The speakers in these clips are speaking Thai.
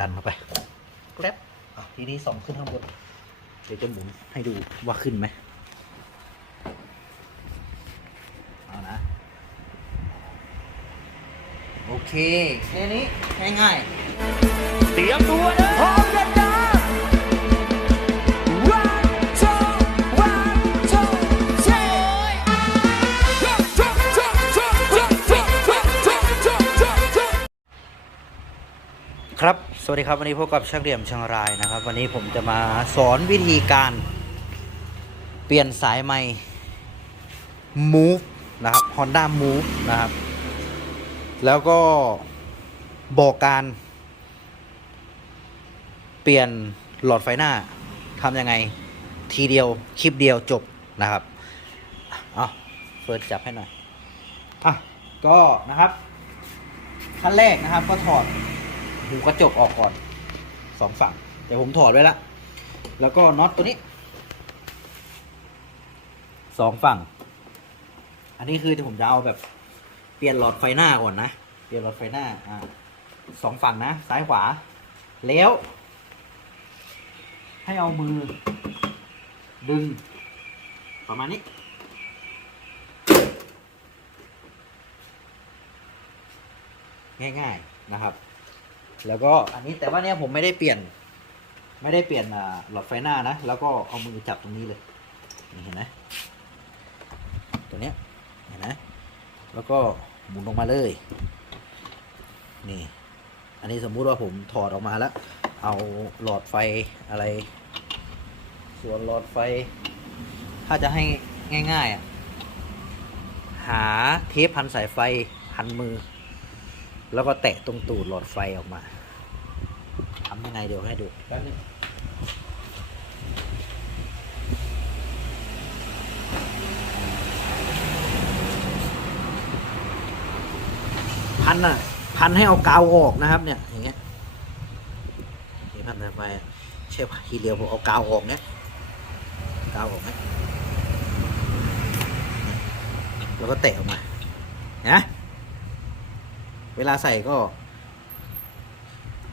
ดันเข้าไปแกร็บทีนี้ส่องขึ้นข้างบน เดี๋ยวจะหมุนให้ดูว่าขึ้นไหมเอานะ โอเคแค่นี้ง่ายๆเตรียมตัวเลยพร้อมเลย สวัสดีครับวันนี้พบกับช่างเหลี่ยมเชียงรายนะครับ วันนี้ผมจะมาสอนวิธีการเปลี่ยนสายไม้ move นะครับ Honda move นะครับ แล้วก็บอกการ เปลี่ยนหลอดไฟหน้าทำยังไงทีเดียวคลิปเดียวจบนะครับเอาเฟิร์สจับให้หน่อยอะก็นะครับขั้นแรกนะครับก็ถอด หูกระจกออกก่อนสองฝั่ง เดี๋ยวผมถอดไว้ละ แล้วก็น็อตตัวนี้สองฝั่ง อันนี้คือที่ผมจะเอาแบบเปลี่ยนหลอดไฟหน้าก่อนนะ เปลี่ยนหลอดไฟหน้าอ่าสองฝั่งนะ ซ้ายขวา แล้ว ให้เอามือ ดึง ประมาณนี้ ง่าย ๆ นะครับ แล้วก็อันนี้แต่ว่าเนี่ยผมไม่ได้เปลี่ยน ไม่ได้เปลี่ยนหลอดไฟหน้านะ แล้วก็เอามือจับตรงนี้เลยนี่เห็นไหมตัวเนี้ยเห็นไหมแล้วก็หมุนลงมาเลย นี่ อันนี้สมมุติว่าผมถอดออกมาแล้ว เอาหลอดไฟอะไร ส่วนหลอดไฟ ถ้าจะให้ง่ายๆอะหาเทปพันสายไฟพันมือ แล้วก็แตะตรงตูดหลอดไฟออกมาทำยังไงเดี๋ยวให้ดูแป๊บนึงพันอะพันให้เอากาวออกนะครับ เนี่ยอย่างเงี้ยนี่พันสายไฟอะเชฟทีเดียวผมเอากาวออกเนี่ยกาวออกไหมแล้วก็แตะออกมานะ เวลาใส่ก็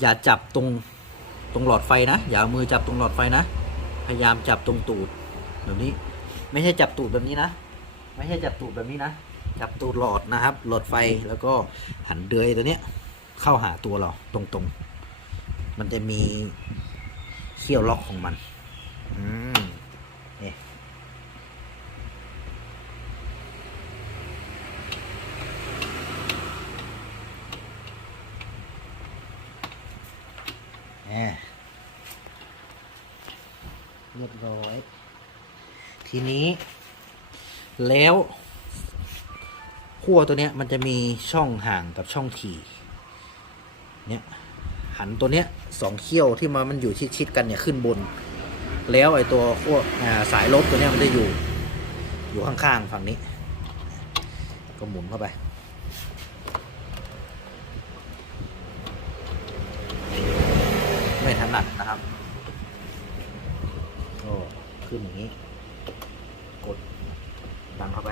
อย่าจับตรงตรงหลอดไฟนะ อย่าเอามือจับตรงหลอดไฟนะ พยายามจับตรงตูดแบบนี้ ไม่ใช่จับตูดแบบนี้นะ ไม่ใช่จับตูดแบบนี้นะ จับตูดหลอดนะครับ หลอดไฟแล้วก็หันเดือยตัวเนี้ย เข้าหาตัวเราตรงๆ มันจะมีเขี้ยวล็อกของมัน อืมนี่ แหม เรียบร้อย ทีนี้ แล้วขั้วตัวเนี้ยมันจะมีช่องห่างกับช่องถี่เนี่ยหันตัวเนี้ยสองเขี้ยวที่มามันอยู่ชิดๆกันเนี่ยขึ้นบน แล้วไอ้ตัวขั้วสายลบตัวเนี้ยมันจะอยู่ อยู่ข้างๆฝั่งนี้ ก็หมุนเข้าไป ไม่ถนัดนะครับก็ขึ้นอย่างนี้ กดดันเข้าไป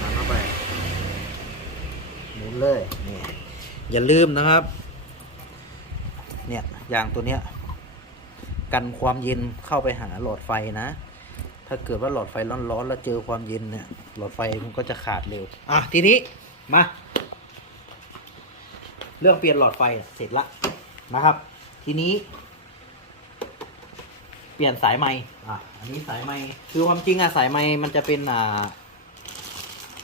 ดันเข้าไปหมุนเลยนี่อย่าลืมนะครับ เนี่ยยางตัวเนี้ย กันความเย็นเข้าไปหาหลอดไฟนะ ถ้าเกิดว่าหลอดไฟร้อนๆแล้วเจอความเย็นเนี่ย หลอดไฟมันก็จะขาดเร็ว อะทีนี้มา เรื่องเปลี่ยนหลอดไฟเสร็จละนะครับ ทีนี้ เปลี่ยนสายไม้อะอันนี้สายไม้คือความจริงอะสายไม้มันจะเป็นอ่า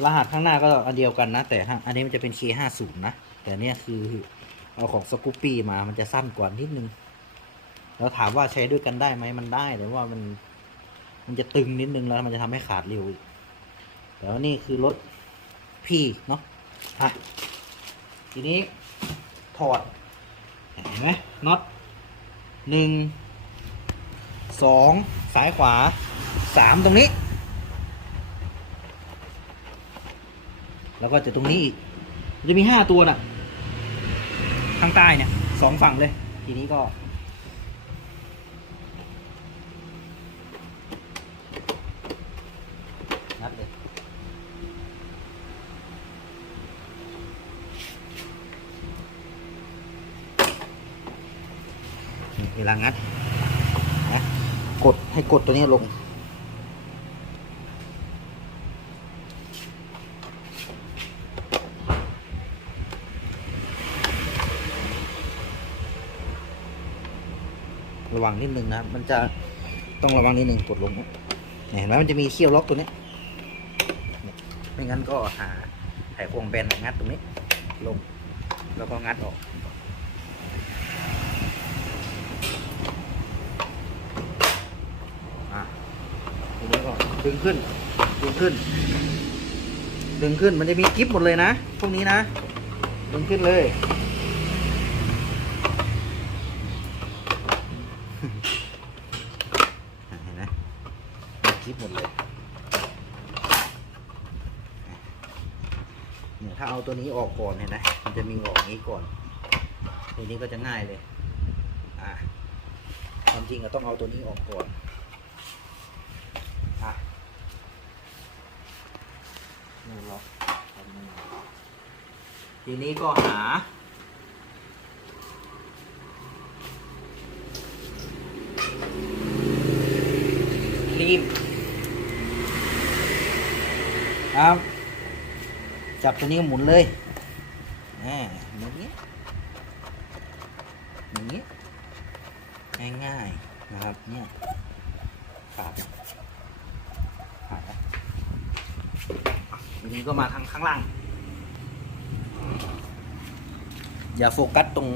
รหัสข้างหน้าก็อันเดียวกันนะ แต่อันนี้มันจะเป็น K50 นะ แต่เนี้ยคือเอาของสกูปปี้มามันจะสั้นกว่านิดนึง แล้วถามว่าใช้ด้วยกันได้ไหมมันได้แต่ว่ามัน มันจะตึงนิดนึงแล้วมันจะทำให้ขาดเร็วอีกแต่ว่านี่คือรถพี่เนาะอะทีนี้ ถอด เห็นไหมน็อตหนึ่งสองสายขวาสามตรงนี้ แล้วก็จะตรงนี้อีก จะมีห้าตัวน่ะ ข้างใต้เนี่ยสองฝั่งเลย ทีนี้ก็ นับเลย น นี่ เวลางัดนะกดให้กดตัวนี้ลง ระวังนิดนึงนะมันจะต้องระวังนิดนึงกดลงเห็นไหมมันจะมีเขี้ยวล็อกตัวนี้ไม่งั้นก็หาไขควงแบนงัดตรงนี้ลง แล้วก็งัดออก อะทีนี้ก็ ดึงขึ้น ดึงขึ้น ดึงขึ้นมันจะมีกิฟหมดเลยนะ พวกนี้นะ ดึงขึ้นเลย เห็นไหมมีคลิปหมดเลย เนี่ยถ้าเอาตัวนี้ออกก่อนเห็นไหมมันจะมีออกนี้ก่อน ตัวนี้ก็จะง่ายเลย อะความจริงก็ต้องเอาตัวนี้ออกก่อน อะ นี่ล็อกทีนี้ก็หา รีบครับ จับตัวนี้หมุนเลยอ่าอย่างนี้อย่างนี้ง่ายๆนะครับเนี่ยขาดขาดแล้ว นะทีนี้ก็มาทางข้างล่าง อย่าโฟกัสตรง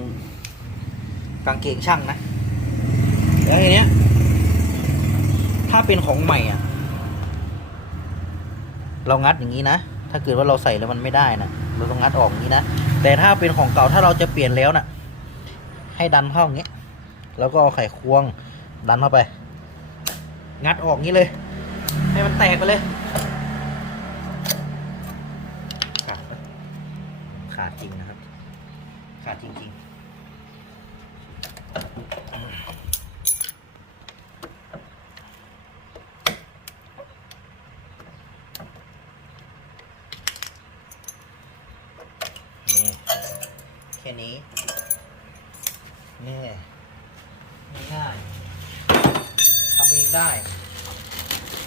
กางเกงช่างนะ แล้วทีเนี้ย ถ้าเป็นของใหม่อะ เรางัดอย่างนี้นะ ถ้าเกิดว่าเราใส่แล้วมันไม่ได้นะ เราต้องงัดออกอย่างนี้นะ แต่ถ้าเป็นของเก่าถ้าเราจะเปลี่ยนแล้วนะ่ะ ให้ดันเข้าอย่างนี้ แล้วก็เอาไขควงดันเข้าไป งัดออกอย่างนี้เลย ให้มันแตกไปเลย จริงนะครับ ขาดจริงๆนี่แค่นี้นี่ง่ายๆทำเองได้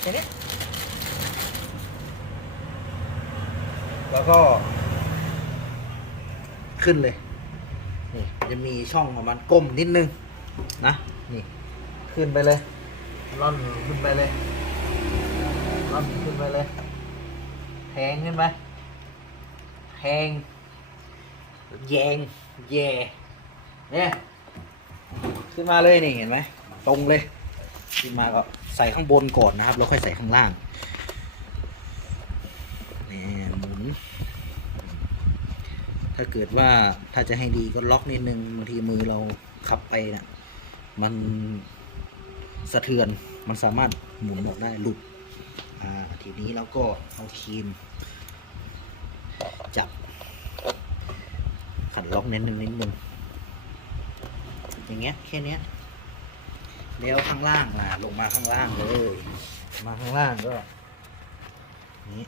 แค่นี้แล้วก็ ขึ้นเลย นี่จะมีช่องของมันก้มนิดนึงนะ นี่ ขึ้นไปเลยร่อนขึ้นไปเลยร่อนขึ้นไปเลยแทงขึ้นไปแทงแยงแย่เนี่ยขึ้นมาเลยนี่เห็นไหมตรงเลยขึ้นมาก็ใส่ข้างบนก่อนนะครับ แล้วค่อยใส่ข้างล่างนี่หมุน ถ้าเกิดว่าถ้าจะให้ดีก็ล็อกนิดนึงบางทีมือเราขับไปนะ่ะมันสะเทือนมันสามารถหมุนออกได้หลุดอ่าทีนี้เราก็เอาครีมจับขัดล็อกนิดนึงนิดนึงอย่างเงี้ยแค่เนี้ยแล้วข้างล่างล่ะลงมาข้างล่างเลย มาข้างล่างก็นี้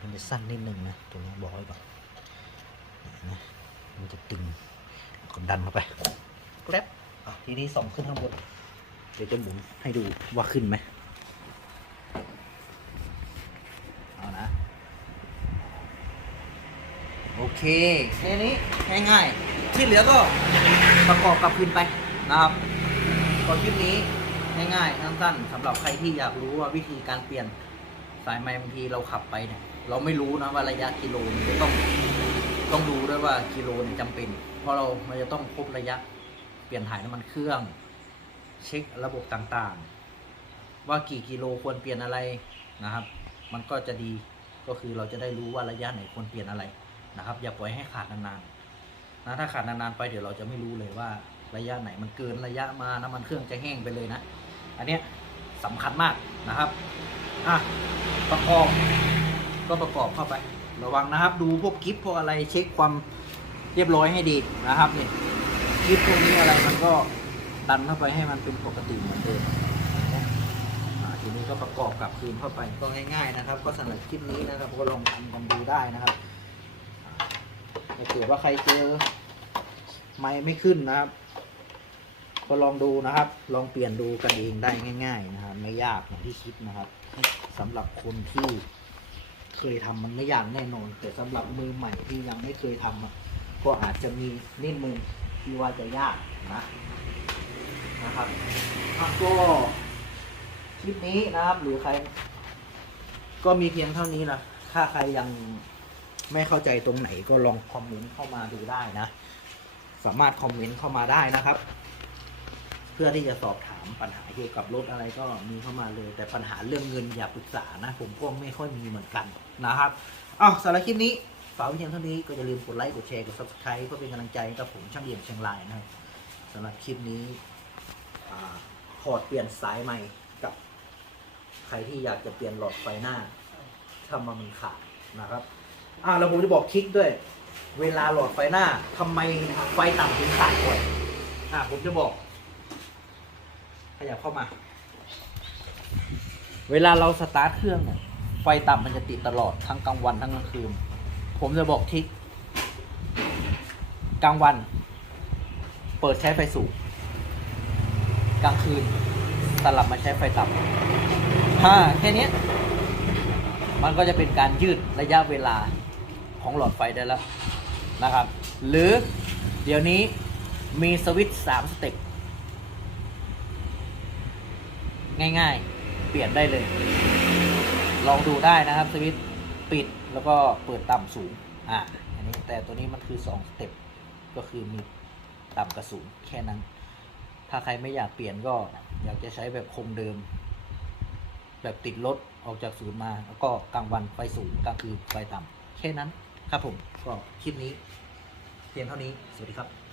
มันจะสั้นนิดนึงนะตัวนี้บอกไว้ก่อน นะมันจะตึงกดดันเข้าไปแกร็บอะทีนี้ส่องขึ้นข้างบน เดี๋ยวจะหมุนให้ดูว่าขึ้นไหมเอานะ โอเคแค่นี้ง่ายๆที่เหลือก็ประกอบกับคืนไปนะครับก็คลิปนี้ง่ายๆสั้นๆสำหรับใครที่อยากรู้ว่าวิธีการเปลี่ยนสายไม้บางทีเราขับไปเนี่ยเราไม่รู้นะว่าระยะกิโลมันจะต้อง ต้องดูด้วยว่ากิโลเนี่ยจำเป็น เพราะเรามันจะต้องครบระยะ เปลี่ยนถ่ายน้ำมันเครื่อง เช็คระบบต่างๆ ว่ากี่กิโลควรเปลี่ยนอะไรนะครับ มันก็จะดีก็คือเราจะได้รู้ว่าระยะไหนควรเปลี่ยนอะไรนะครับ อย่าปล่อยให้ขาดนานๆนะถ้าขาดนานๆไปเดี๋ยวเราจะไม่รู้เลยว่าระยะไหนมันเกินระยะมาน้ำมันเครื่องจะแห้งไปเลยนะ อันเนี้ยสำคัญมากนะครับอะประกอบก็ประกอบเข้าไป ระวังนะครับ ดูพวกกิฟพวกอะไรเช็คความเรียบร้อยให้ดีนะครับนี่กิฟพวกนี้อะไรมันก็ดันเข้าไปให้มันเป็นปกติเหมือนเดิมอ่าทีนี้ก็ประกอบกลับคืนเข้าไปก็ง่ายๆนะครับ ก็สำหรับคลิปนี้นะครับก็ลองทำกันดูได้นะครับถ้าเกิดว่าใครเจอไม่ไม่ขึ้นนะครับ ก็ลองดูนะครับ ลองเปลี่ยนดูกันเองได้ง่าย ๆ นะครับ ไม่ยากอย่างที่คิดนะครับสำหรับคนที่ เคยทำมันไม่ยากแน่นอน แต่สำหรับมือใหม่ที่ยังไม่เคยทำอะก็อาจจะมีนิดนึงที่ว่าจะยากนะนะครับก็คลิปนี้นะครับ หรือใคร ก็มีเพียงเท่านี้นะถ้าใครยังไม่เข้าใจตรงไหนก็ลองคอมเมนต์เข้ามาดูได้นะ สามารถคอมเมนต์เข้ามาได้นะครับ เพื่อที่จะสอบถามปัญหาเกี่ยวกับรถอะไรก็มีเข้ามาเลย แต่ปัญหาเรื่องเงินอย่าปรึกษานะ ผมก็ไม่ค่อยมีเหมือนกันนะครับอ้าวสำหรับคลิปนี้ฝากไว้เพียงเท่านี้ก็อย่าลืมกดไลค์กดแชร์กด subscribe เพื่อเป็นกำลังใจให้กับผมช่างเดี่ยมเชียงรายนะครับสำหรับคลิปนี้อ่าถอดเปลี่ยนสายใหม่กับ ใครที่อยากจะเปลี่ยนหลอดไฟหน้าทำมามันขาดนะครับอ่าแล้วผมจะบอกทริกด้วย เวลาหลอดไฟหน้าทำไมไฟต่ำถึงขาดบ่อยอ่าผมจะบอก ขยับเข้ามา เวลาเราสตาร์ทเครื่องเนี่ยไฟต่ำมันจะติดตลอดทั้งกลางวันทั้งกลางคืน ผมจะบอกทริกกลางวัน เปิดใช้ไฟสูงกลางคืนสลับมาใช้ไฟต่ำถ้าแค่นี้มันก็จะเป็นการยืดระยะเวลาของหลอดไฟได้แล้วนะครับ หรือเดี๋ยวนี้มีสวิตช์สามสเต็ป ง่ายๆ เปลี่ยนได้เลย ลองดูได้นะครับสวิตช์ปิดแล้วก็เปิดต่ำสูงอะอันนี้แต่ตัวนี้มันคือสองสเต็ปก็คือมีต่ำกับสูงแค่นั้น ถ้าใครไม่อยากเปลี่ยนก็อยากจะใช้แบบคงเดิม แบบติดรถออกจากศูนย์มา แล้วก็กลางวันไฟสูงกลางคืนไฟต่ำแค่นั้นครับผมก็คลิปนี้เพียงเท่านี้สวัสดีครับ